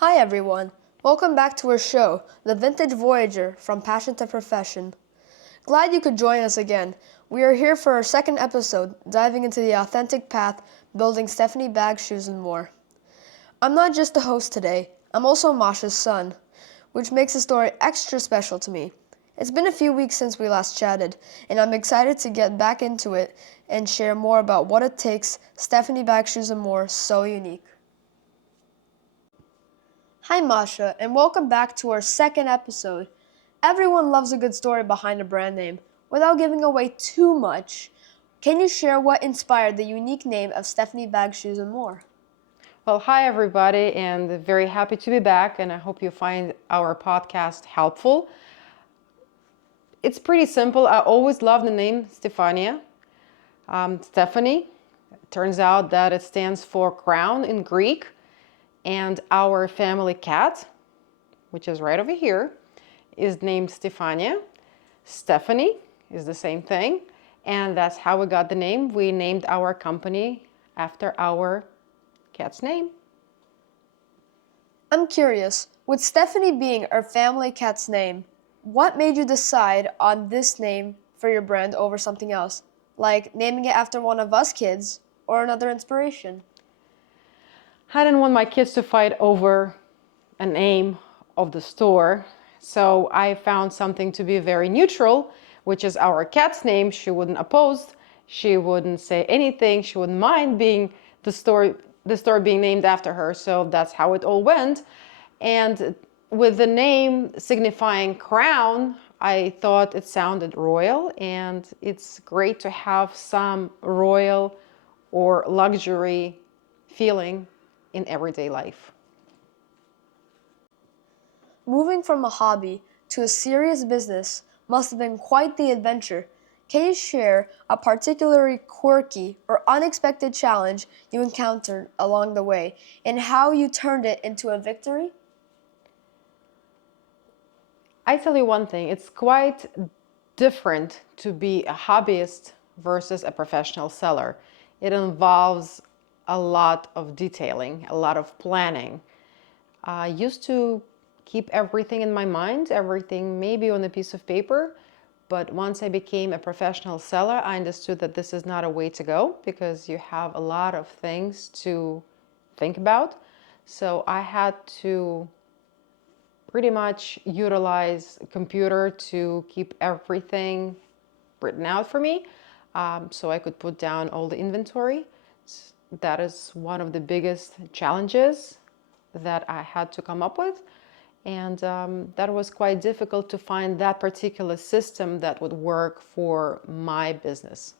Hi everyone, welcome back to our show, The Vintage Voyager, From Passion to Profession. Glad you could join us again. We are here for our second episode, diving into the authentic path, building Stefany bag, shoes, and more. I'm not just the host today, I'm also Masha's son, which makes the story extra special to me. It's been a few weeks since we last chatted, and I'm excited to get back into it and share more about what it takes Stefany bag, shoes, and more so unique. Hi Masha, and welcome back to our second episode. Everyone loves a good story behind a brand name. Without giving away too much, can you share what inspired the unique name of Stefany Bag, Shoes, and More? Well, hi everybody, and very happy to be back, and I hope you find our podcast helpful. It's pretty simple. I always loved the name Stefania. Stefany, turns out that it stands for crown in Greek, and our family cat, which is right over here, is named Stefania. Stefany is the same thing, and that's how we got the name. We named our company after our cat's name. I'm curious, with Stefany being our family cat's name, what made you decide on this name for your brand over something else, like naming it after one of us kids or another inspiration? I didn't want my kids to fight over a name of the store, so I found something to be very neutral, which is our cat's name. She wouldn't oppose, she wouldn't say anything, she wouldn't mind being the store being named after her. So that's how it all went. And with the name signifying crown, I thought it sounded royal, and it's great to have some royal or luxury feeling in everyday life. Moving from a hobby to a serious business must have been quite the adventure. Can you share a particularly quirky or unexpected challenge you encountered along the way and how you turned it into a victory? I tell you one thing, it's quite different to be a hobbyist versus a professional seller. It involves a lot of detailing, a lot of planning. I used to keep everything in my mind, everything maybe on a piece of paper, but once I became a professional seller, I understood that this is not a way to go because you have a lot of things to think about. So I had to pretty much utilize a computer to keep everything written out for me, so I could put down all the inventory. That is one of the biggest challenges that I had to come up with, and that was quite difficult to find that particular system that would work for my business.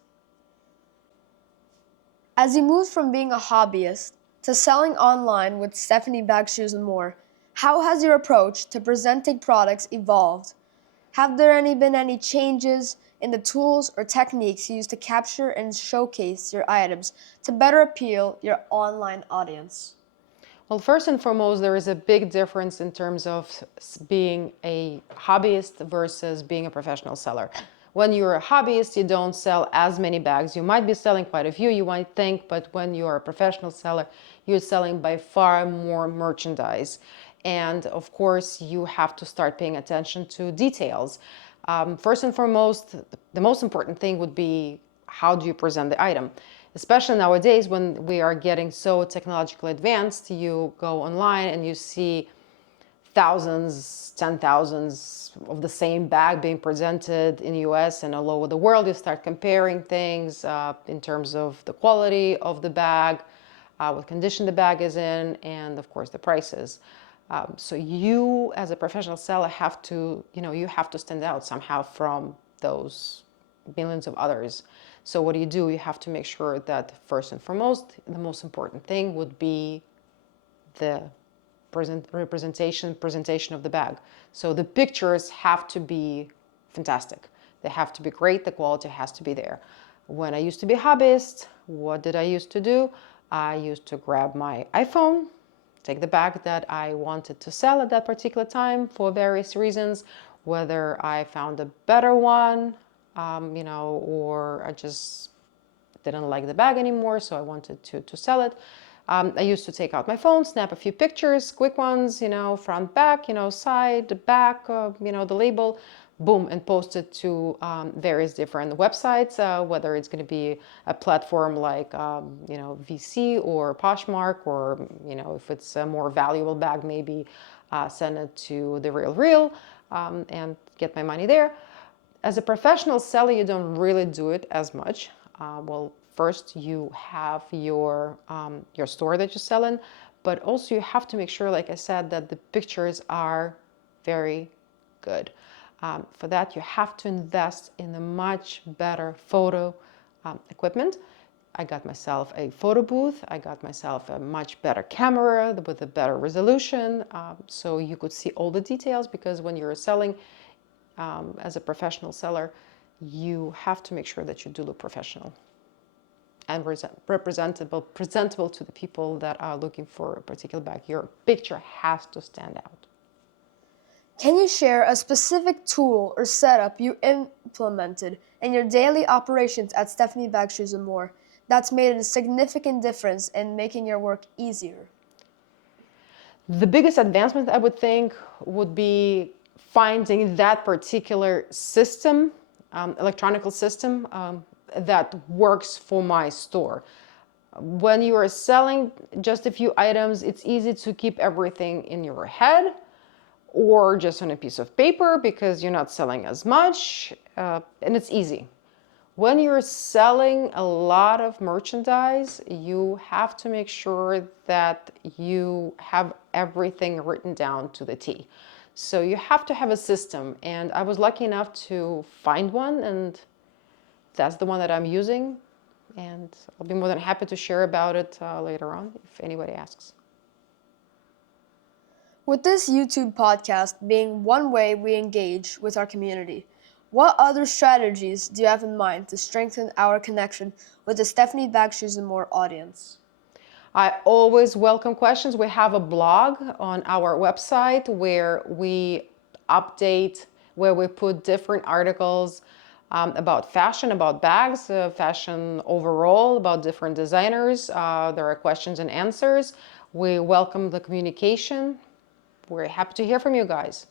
As you moved from being a hobbyist to selling online with Stefany Bag, Shoes, and More, how has your approach to presenting products evolved? Have there been any changes in the tools or techniques you use to capture and showcase your items to better appeal your online audience? Well, first and foremost, there is a big difference in terms of being a hobbyist versus being a professional seller. When you're a hobbyist, you don't sell as many bags. You might be selling quite a few, you might think, but when you're a professional seller, you're selling by far more merchandise. And of course, you have to start paying attention to details. First and foremost, the most important thing would be how do you present the item? Especially nowadays when we are getting so technologically advanced, you go online and you see thousands, 10,000s of the same bag being presented in the US and all over the world. You start comparing things in terms of the quality of the bag, what condition the bag is in, and of course the prices. So you as a professional seller have to, you have to stand out somehow from those millions of others. So what do? You have to make sure that first and foremost, the most important thing would be the presentation of the bag. So the pictures have to be fantastic. They have to be great. The quality has to be there. When I used to be a hobbyist, what did I used to do? I used to grab my iPhone, take the bag that I wanted to sell at that particular time for various reasons, whether I found a better one, or I just didn't like the bag anymore, so I wanted to sell it. I used to take out my phone, snap a few pictures, quick ones, front, back, side, back, the label, boom, and post it to various different websites, whether it's going to be a platform like, VC or Poshmark, or, if it's a more valuable bag, maybe send it to the Real, and get my money there. As a professional seller, you don't really do it as much. Well, first you have your store that you sell in, but also you have to make sure, like I said, that the pictures are very good. For that, you have to invest in a much better photo equipment. I got myself a photo booth. I got myself a much better camera with a better resolution, so you could see all the details, because when you're selling as a professional seller, you have to make sure that you do look professional and presentable to the people that are looking for a particular bag. Your picture has to stand out. Can you share a specific tool or setup you implemented in your daily operations at Stefany Bag Shoes and More that's made a significant difference in making your work easier? The biggest advancement, I would think, would be finding that particular system, electronic system, that works for my store. When you are selling just a few items, it's easy to keep everything in your head or just on a piece of paper, because you're not selling as much, and it's easy. When you're selling a lot of merchandise, you have to make sure that you have everything written down to the T. So you have to have a system, and I was lucky enough to find one, and that's the one that I'm using, and I'll be more than happy to share about it later on if anybody asks. With this YouTube podcast being one way we engage with our community, what other strategies do you have in mind to strengthen our connection with the Stefany Bag Shoes and More audience? I always welcome questions. We have a blog on our website where we update, where we put different articles about fashion, about bags, fashion overall, about different designers. There are questions and answers. We welcome the communication. We're happy to hear from you guys.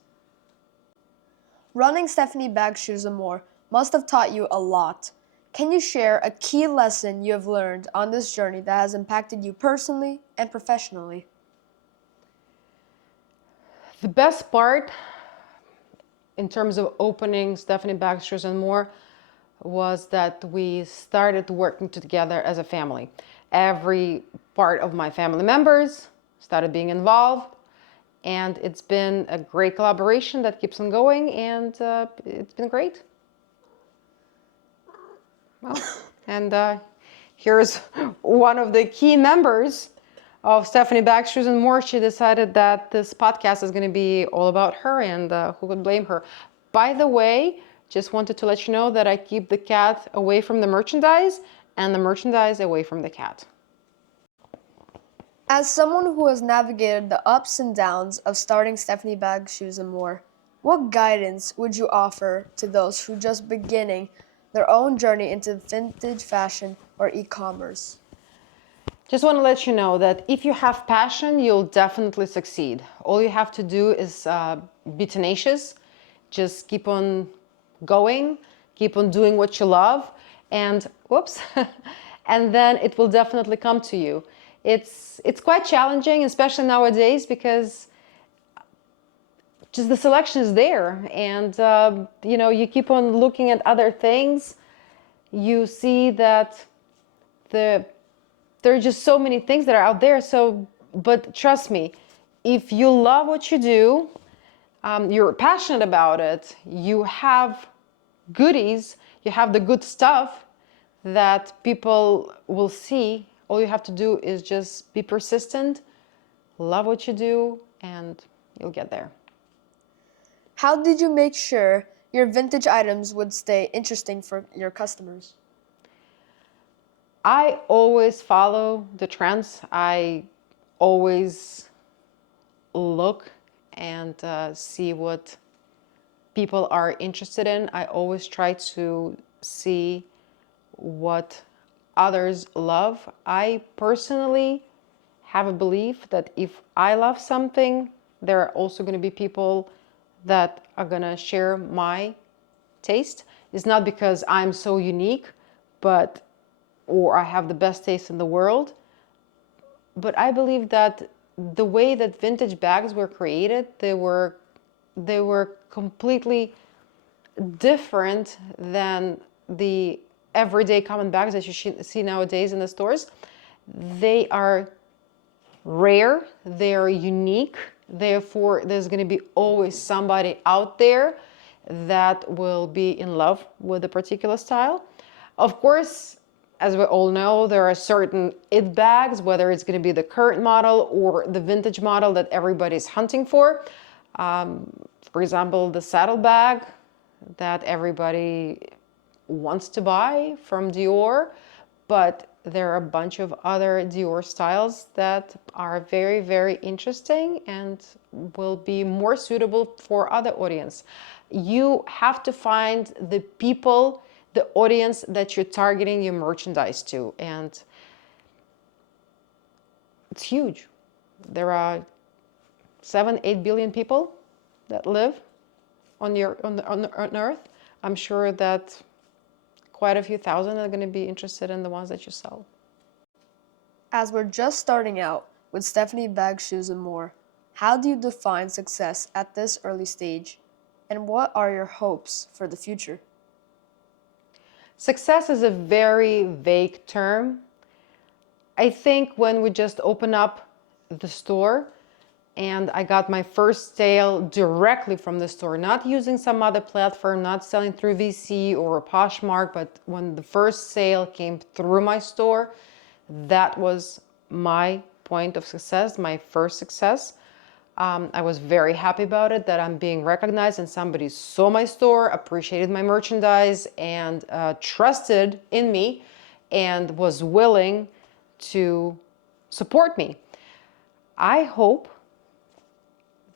Running Stefany Bag Shoes and More must have taught you a lot. Can you share a key lesson you have learned on this journey that has impacted you personally and professionally? The best part in terms of opening Stefany Bag Shoes and More was that we started working together as a family. Every part of my family members started being involved, and it's been a great collaboration that keeps on going, and it's been great. Well, and here's one of the key members of Stefany Bag Shoes and More. She decided that this podcast is going to be all about her, and who could blame her? By the way, just wanted to let you know that I keep the cat away from the merchandise and the merchandise away from the cat. As someone who has navigated the ups and downs of starting Stefany Bag Shoes and More, what guidance would you offer to those who are just beginning their own journey into vintage fashion or e-commerce? Just want to let you know that if you have passion, you'll definitely succeed. All you have to do is be tenacious, just keep on going, keep on doing what you love, and whoops, and then it will definitely come to you. It's quite challenging, especially nowadays, because just the selection is there, and you keep on looking at other things. You see that there are just so many things that are out there. But trust me, if you love what you do, you're passionate about it, you have goodies, you have the good stuff that people will see. All you have to do is just be persistent, love what you do, and you'll get there. How did you make sure your vintage items would stay interesting for your customers? I always follow the trends. I always look and see what people are interested in. I always try to see what others love. I personally have a belief that if I love something, there are also going to be people that are going to share my taste. It's not because I'm so unique, but or I have the best taste in the world, but I believe that the way that vintage bags were created, they were completely different than the everyday common bags that you see nowadays in the stores. They are rare, they are unique, therefore there's going to be always somebody out there that will be in love with a particular style. Of course, as we all know, there are certain it bags, whether it's going to be the current model or the vintage model that everybody's hunting for. For example, the saddle bag that everybody wants to buy from Dior, but there are a bunch of other Dior styles that are very, very interesting and will be more suitable for other audience. You have to find the people, the audience that you're targeting your merchandise to, and it's huge. There are 7-8 billion people that live on Earth. I'm sure that quite a few thousand are going to be interested in the ones that you sell. As we're just starting out with Stefany Bag Shoes and More, how do you define success at this early stage? And what are your hopes for the future? Success is a very vague term. I think when we just open up the store and I got my first sale directly from the store, not using some other platform, not selling through VC or Poshmark, but when the first sale came through my store, that was my point of success, my first success. I was very happy about it, that I'm being recognized and somebody saw my store, appreciated my merchandise, and trusted in me and was willing to support me. I hope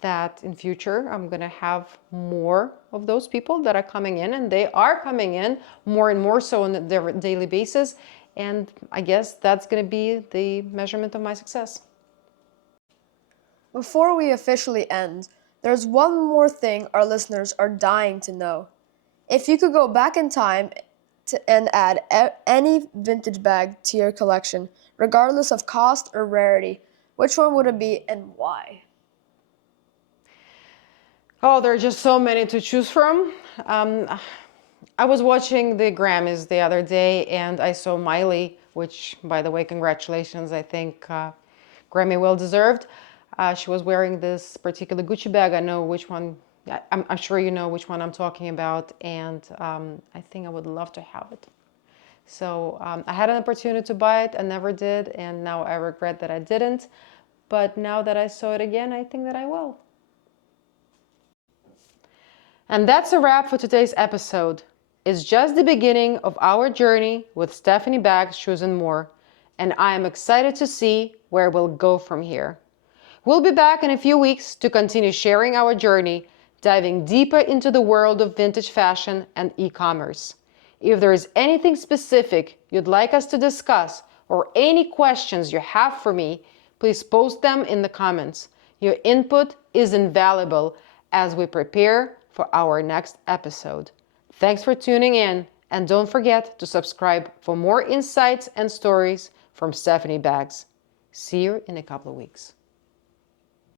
that in future I'm going to have more of those people that are coming in, and they are coming in more and more so on a daily basis. And I guess that's going to be the measurement of my success. Before we officially end, there's one more thing our listeners are dying to know. If you could go back in time and add any vintage bag to your collection, regardless of cost or rarity, which one would it be and why? Oh, there are just so many to choose from. I was watching the Grammys the other day and I saw Miley, which, by the way, congratulations, I think Grammy well deserved. She was wearing this particular Gucci bag. I know which one, I'm sure you know which one I'm talking about, and I think I would love to have it. So I had an opportunity to buy it, I never did, and now I regret that I didn't. But now that I saw it again, I think that I will. And that's a wrap for today's episode. It's just the beginning of our journey with Stefany Bags, Shoes and More, and I am excited to see where we'll go from here. We'll be back in a few weeks to continue sharing our journey, diving deeper into the world of vintage fashion and e-commerce. If there is anything specific you'd like us to discuss or any questions you have for me, please post them in the comments. Your input is invaluable as we prepare for our next episode. Thanks for tuning in, and don't forget to subscribe for more insights and stories from Stefany Bags. See you in a couple of weeks.